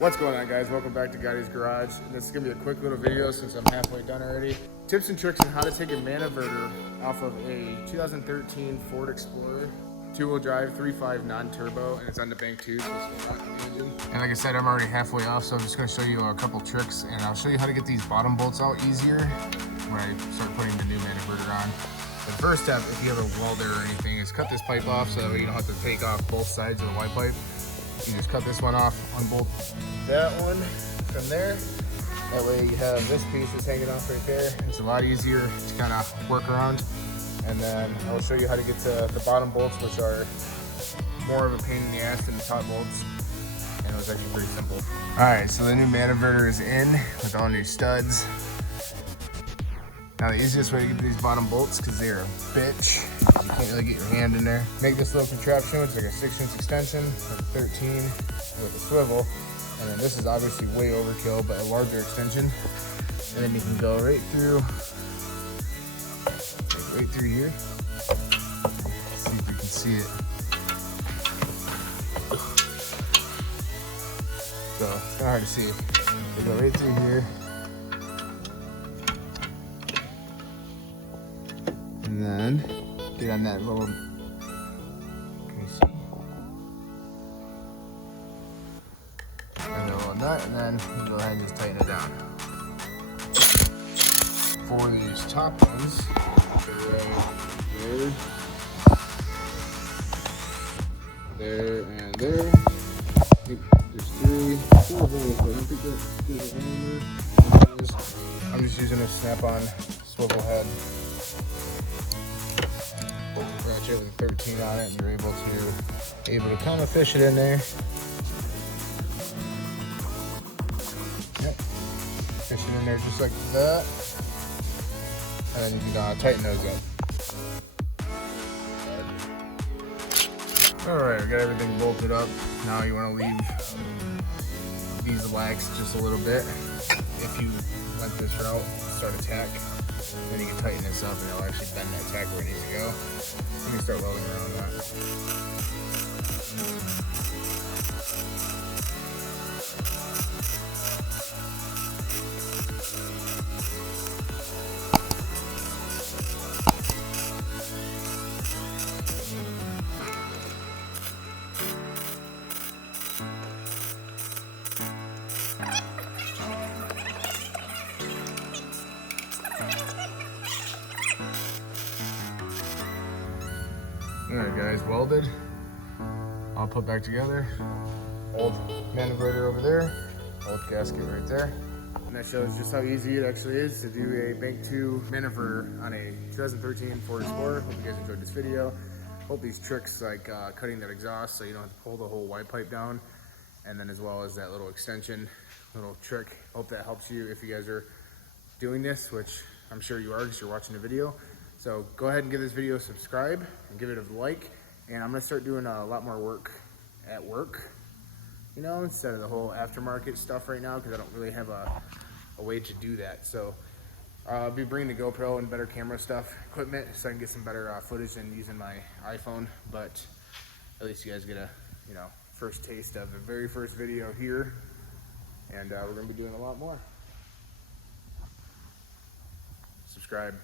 What's going on, guys? Welcome back to Gotti's Garage. And this is gonna be a quick little video since I'm halfway done already. Tips and tricks on how to take a maniverter off of a 2013 Ford Explorer, two-wheel drive, 3.5 non-turbo, and it's on the bank too, so it's not on the engine. And like I said, I'm already halfway off, so I'm just gonna show you a couple tricks, and I'll show you how to get these bottom bolts out easier when I start putting the new maniverter on. The first step, if you have a welder or anything, is cut this pipe off so that way you don't have to take off both sides of the Y pipe. You just cut this one off, unbolt that one from there. That way you have this piece that's hanging off right there. It's a lot easier to kind of work around. And then I'll show you how to get to the bottom bolts, which are more of a pain in the ass than the top bolts. And it was actually pretty simple. All right, so the new maniverter is in with all new studs. Now the easiest way to get these bottom bolts, because they are a bitch, you can't really get your hand in there. Make this little contraption, it's like a 6-inch extension with a 13 with a swivel. And then this is obviously way overkill, but a larger extension. And then you can go right through here. Let's see if you can see it. So it's not hard to see. You go right through here. And then get on that little, can you see? And a little nut, and then you go ahead and just tighten it down. For these top ones, there, and there. I think there's 4 holes, but I don't think there's a hole in there. I'm just using a snap-on swivel head. Ratchet with a 13 on it, and you're able to kind of fish it in there. Yep, fish it in there just like that, and then you can tighten those up. All right, we got everything bolted up. Now you want to leave these lax just a little bit. If you went this route, start a tack. Then you can tighten this up and it'll actually bend that tack where it needs to go. You can start welding around that. Alright guys, welded, all put back together. Old maniverter over there, old gasket right there. And that shows just how easy it actually is to do a Bank 2 maniverter on a 2013 Ford Explorer. Hope you guys enjoyed this video. Hope these tricks like cutting that exhaust so you don't have to pull the whole Y pipe down. And then as well as that little extension, little trick. Hope that helps you if you guys are doing this, which I'm sure you are because you're watching the video. So go ahead and give this video a subscribe and give it a like. And I'm gonna start doing a lot more work at work, you know, instead of the whole aftermarket stuff right now, because I don't really have a way to do that. So I'll be bringing the GoPro and better camera stuff, equipment, so I can get some better footage than using my iPhone. But at least you guys get a, you know, first taste of the very first video here. And we're gonna be doing a lot more. Subscribe.